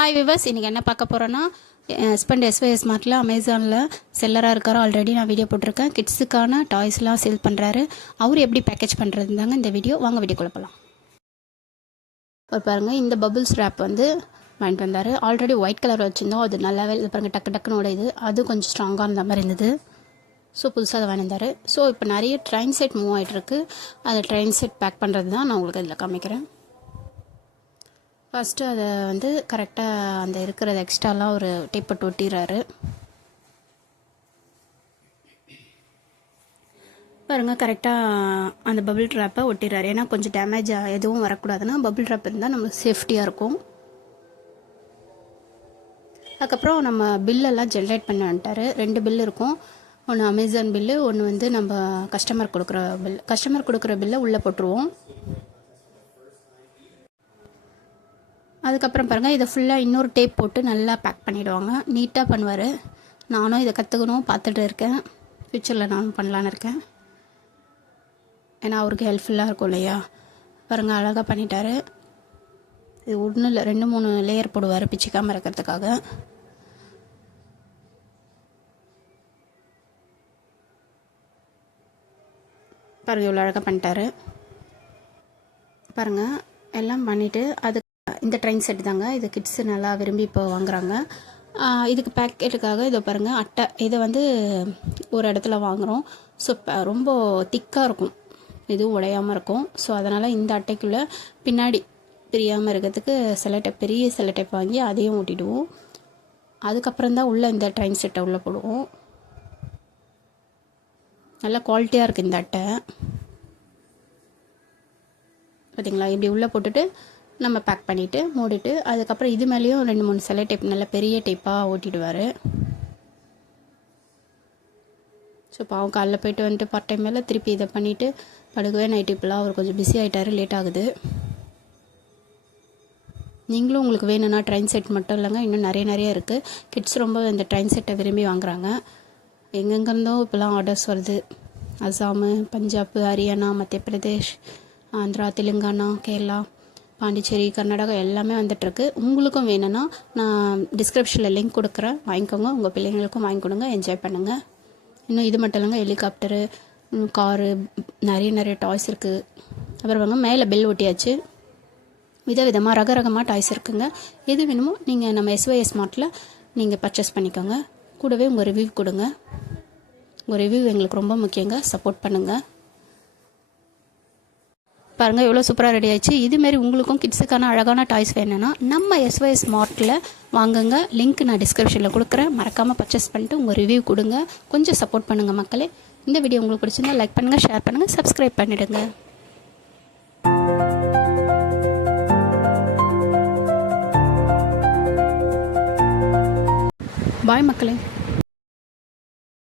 Hi viewers இன்றைக்கி என்ன பார்க்க போகிறோன்னா ஹஸ்பண்ட் எஸ்ஒஎஸ் மார்ட்டில் அமேசானில் செல்லராக இருக்காரோ ஆல்ரெடி நான் வீடியோ போட்டிருக்கேன். கிட்ஸுக்கான டாய்ஸ்லாம் சேல் பண்ணுறாரு அவர் எப்படி பேக்கேஜ் பண்ணுறது தாங்க இந்த வீடியோ வாங்க வீடியோ போகலாம் ஒரு பாருங்கள் இந்த பபுள்ஸ் ரேப் வந்து வாங்கிட்டு வந்தார். ஆல்ரெடி ஒயிட் கலர் வச்சுருந்தோம். அது நல்லாவே இது பாருங்கள் டக்கு டக்குன்னு உடையுது. அது கொஞ்சம் ஸ்ட்ராங்காக இருந்த மாதிரி இருந்தது. ஸோ புதுசாக அதை வாங்கியிருந்தார் ஸோ இப்போ நிறைய ட்ரெயின் செட் மூவ் ஆகிட்டுருக்கு அந்த ட்ரெயின் செட் பேக் பண்ணுறது தான் நான் உங்களுக்கு இதில் காமிக்கிறேன். ஃபஸ்ட்டு அதை வந்து கரெக்டாக அந்த இருக்கிறத எக்ஸ்ட்ராலாம் ஒரு டேப் ஒட்டிடுறாரு. பாருங்கள் கரெக்டாக அந்த பபிள் ட்ராப்பை ஒட்டிடுறாரு. ஏன்னா கொஞ்சம் டேமேஜ் எதுவும் வரக்கூடாதுன்னா பபிள் ட்ராப் இருந்தால் நம்மளுக்கு சேஃப்டியாக இருக்கும். அதுக்கப்புறம் நம்ம பில்லெல்லாம் ஜென்ரேட் பண்ண வந்துட்டார். ரெண்டு பில் இருக்கும். ஒன்று அமேசான் பில்லு ஒன்று வந்து நம்ம கஸ்டமர் கொடுக்குற பில் கஸ்டமர் கொடுக்குற பில்லை உள்ளே போட்டுருவோம். அதுக்கப்புறம் பாருங்கள் இதை ஃபுல்லாக இன்னொரு டேப் போட்டு நல்லா பேக் பண்ணிவிடுவாங்க நீட்டாக பண்ணுவார். நானும் இதை கற்றுக்கணும் பார்த்துட்டு இருக்கேன். ஃப்யூச்சரில் நானும் பண்ணலான்னு இருக்கேன். ஏன்னா அவருக்கு ஹெல்ப்ஃபுல்லாக இருக்கும் இல்லையா? பாருங்கள் அழகாக பண்ணிட்டாரு. இது ஒன்றும் இல்லை ரெண்டு மூணு லேயர் போடுவார் பிச்சுக்காமல் இருக்கிறதுக்காக. பாருங்கள் இவ்வளோ அழகாக பண்ணிட்டாரு. பாருங்கள் எல்லாம் பண்ணிவிட்டு அது இந்த ட்ரெயின் செட் தாங்க. இது கிட்ஸு நல்லா விரும்பி இப்போ வாங்குறாங்க. இதுக்கு பேக்கெட்டுக்காக இதை பாருங்கள் அட்டை. இதை வந்து ஒரு இடத்துல வாங்குகிறோம் ஸோ ரொம்ப திக்காக இருக்கும். இதுவும் உடையாமல் இருக்கும். ஸோ அதனால் இந்த அட்டைக்குள்ளே பின்னாடி பிரியாமல் இருக்கிறதுக்கு செலட்டைப் பெரிய செலட்டைப் வாங்கி அதையும் ஓட்டிடுவோம். அதுக்கப்புறம் தான் உள்ளே இந்த ட்ரெயின் செட்டை உள்ளே போடுவோம். நல்ல குவாலிட்டியாக இருக்குது இந்த அட்டை. பார்த்தீங்களா இப்படி உள்ளே போட்டுட்டு நம்ம பேக் பண்ணிவிட்டு மூடிட்டு அதுக்கப்புறம் இது மேலேயும் ரெண்டு மூணு சிலை டைப் நல்ல பெரிய டைப்பாக ஓட்டிடுவார். ஸோ பாவம் காலைல போயிட்டு வந்துட்டு பார்ட் டைம் மேலே திருப்பி இதை பண்ணிவிட்டு படுக்கவே நைட் இப்போலாம் அவர் கொஞ்சம் பிஸி ஆகிட்டாரு லேட் ஆகுது. நீங்களும் உங்களுக்கு வேணும்னா ட்ரெயின் செட் மட்டும் இல்லைங்க இன்னும் நிறைய நிறைய இருக்குது கிட்ஸ் ரொம்ப இந்த ட்ரெயின் செட்டை விரும்பி வாங்குறாங்க. எங்கெங்கேருந்தோ இப்போலாம் ஆர்டர்ஸ் வருது. அசாமு பஞ்சாப் ஹரியானா மத்திய பிரதேஷ் ஆந்திரா தெலுங்கானா கேரளா பாண்டிச்சேரி கர்நாடகா எல்லாமே வந்துட்டுருக்கு. உங்களுக்கும் வேணும்னா நான் டிஸ்கிரிப்ஷனில் லிங்க் கொடுக்குறேன். வாங்கிக்கோங்க. உங்கள் பிள்ளைங்களுக்கும் வாங்கி கொடுங்க. என்ஜாய் பண்ணுங்கள் இன்னும் இது மட்டும் இல்லைங்க. ஹெலிகாப்டரு காரு நிறைய நிறைய டாய்ஸ் இருக்குது அப்புறம் வாங்க மேலே பெல் ஒட்டியாச்சு. வித விதமாக ரக ரகமாக டாய்ஸ் இருக்குங்க. எது வேணுமோ நீங்கள் நம்ம எஸ்ஒஎஸ் ஸ்மார்ட்டில் நீங்கள் பர்ச்சேஸ் பண்ணிக்கோங்க. கூடவே உங்கள் ரிவ்யூ கொடுங்க. உங்கள் ரிவ்யூ எங்களுக்கு ரொம்ப முக்கியங்க. சப்போர்ட் பண்ணுங்கள் பாருங்கள் எவ்வளோ சூப்பராக ரெடி ஆயிடுச்சு. இதுமாரி உங்களுக்கும் கிட்ஸுக்கான அழகான டாய்ஸ் வேணும்னா நம்ம எஸ்ஒஎஸ் ஸ்மார்ட்டில் வாங்குங்க. லிங்க் நான் டிஸ்கிரிப்ஷனில் கொடுக்குறேன். மறக்காமல் பர்ச்சேஸ் பண்ணிட்டு உங்கள் ரிவ்யூ கொடுங்க. கொஞ்சம் சப்போர்ட் பண்ணுங்கள் மக்களே. இந்த வீடியோ உங்களுக்கு பிடிச்சிருந்தா லைக் பண்ணுங்கள் ஷேர் பண்ணுங்கள் சப்ஸ்கிரைப் பண்ணிவிடுங்க பாய் மக்களே.